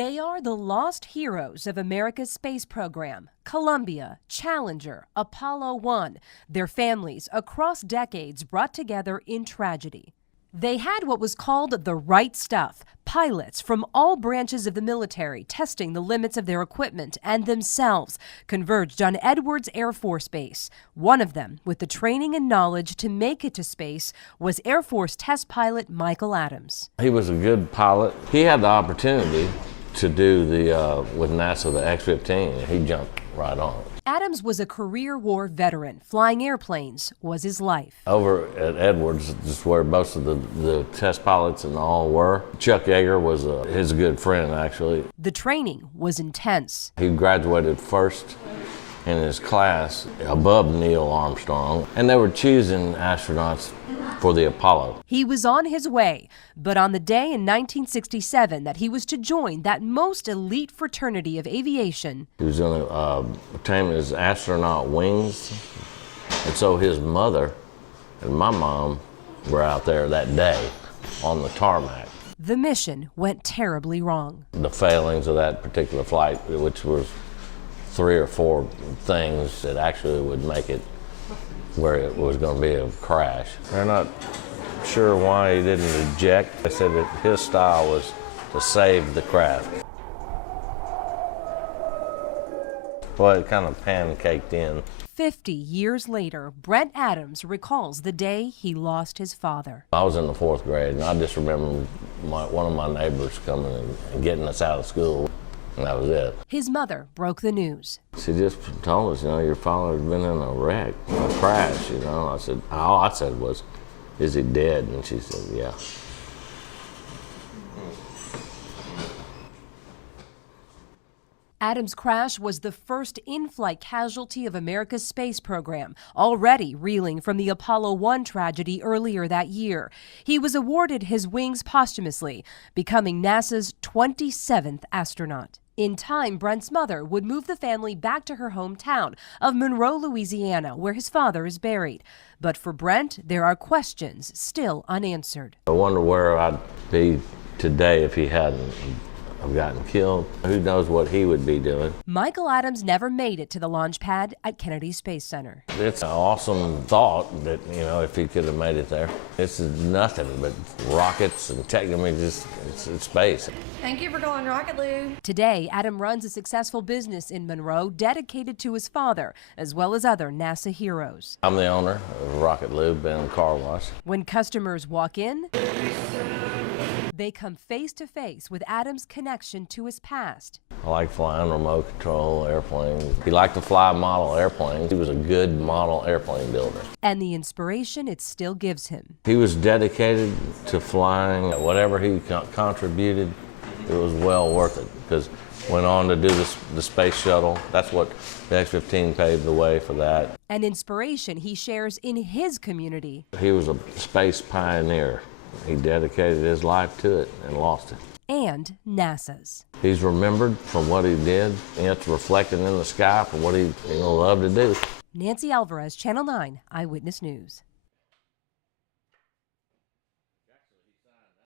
They are the lost heroes of America's space program: Columbia, Challenger, Apollo 1, their families across decades brought together in tragedy. They had what was called the right stuff, pilots from all branches of the military testing the limits of their equipment and themselves converged on Edwards Air Force Base. One of them, with the training and knowledge to make it to space, was Air Force test pilot Michael Adams. He was a good pilot. He had the opportunity to do with NASA, the X-15, and he jumped right on it. Adams was a career war veteran. Flying airplanes was his life. Over at Edwards, is where most of the test pilots and all were. Chuck Yeager was his good friend, actually. The training was intense. He graduated first in his class above Neil Armstrong, and they were choosing astronauts for the Apollo. He was on his way, but on the day in 1967 that he was to join that most elite fraternity of aviation, he was going to obtain his astronaut wings, and so his mother and my mom were out there that day on the tarmac. The mission went terribly wrong. The failings of that particular flight, which was 3 or 4 things that actually would make it where it was going to be a crash. They're not sure why he didn't eject. They said that his style was to save the craft. Well, it kind of pancaked in. 50 years later, Brent Adams recalls the day he lost his father. I was in the 4th grade, and I just remember one of my neighbors coming and getting us out of school. And that was it. His mother broke the news. She just told us, your father's been in a wreck, a crash, I said, all I said was, is he dead? And she said, yeah. Adams' crash was the first in-flight casualty of America's space program, already reeling from the Apollo 1 tragedy earlier that year. He was awarded his wings posthumously, becoming NASA's 27th astronaut. In time, Brent's mother would move the family back to her hometown of Monroe, Louisiana, where his father is buried. But for Brent, there are questions still unanswered. I wonder where I'd be today if he hadn't gotten killed. Who knows what he would be doing. Michael Adams never made it to the launch pad at Kennedy Space Center. It's an awesome thought that, if he could have made it there. This is nothing but rockets and it's space. Thank you for calling Rocket Lube. Today, Adam runs a successful business in Monroe dedicated to his father, as well as other NASA heroes. I'm the owner of Rocket Lube and Car Wash. When customers walk in, they come face to face with Adams' connection to his past. I like flying remote control airplanes. He liked to fly model airplanes. He was a good model airplane builder. And the inspiration it still gives him. He was dedicated to flying. Whatever he contributed, it was well worth it, because went on to do the space shuttle. That's what the X-15 paved the way for that. An inspiration he shares in his community. He was a space pioneer. He dedicated his life to it and lost it. And NASA's. He's remembered for what he did. It's reflected in the sky for what he loved to do. Nancy Alvarez, Channel 9 Eyewitness News.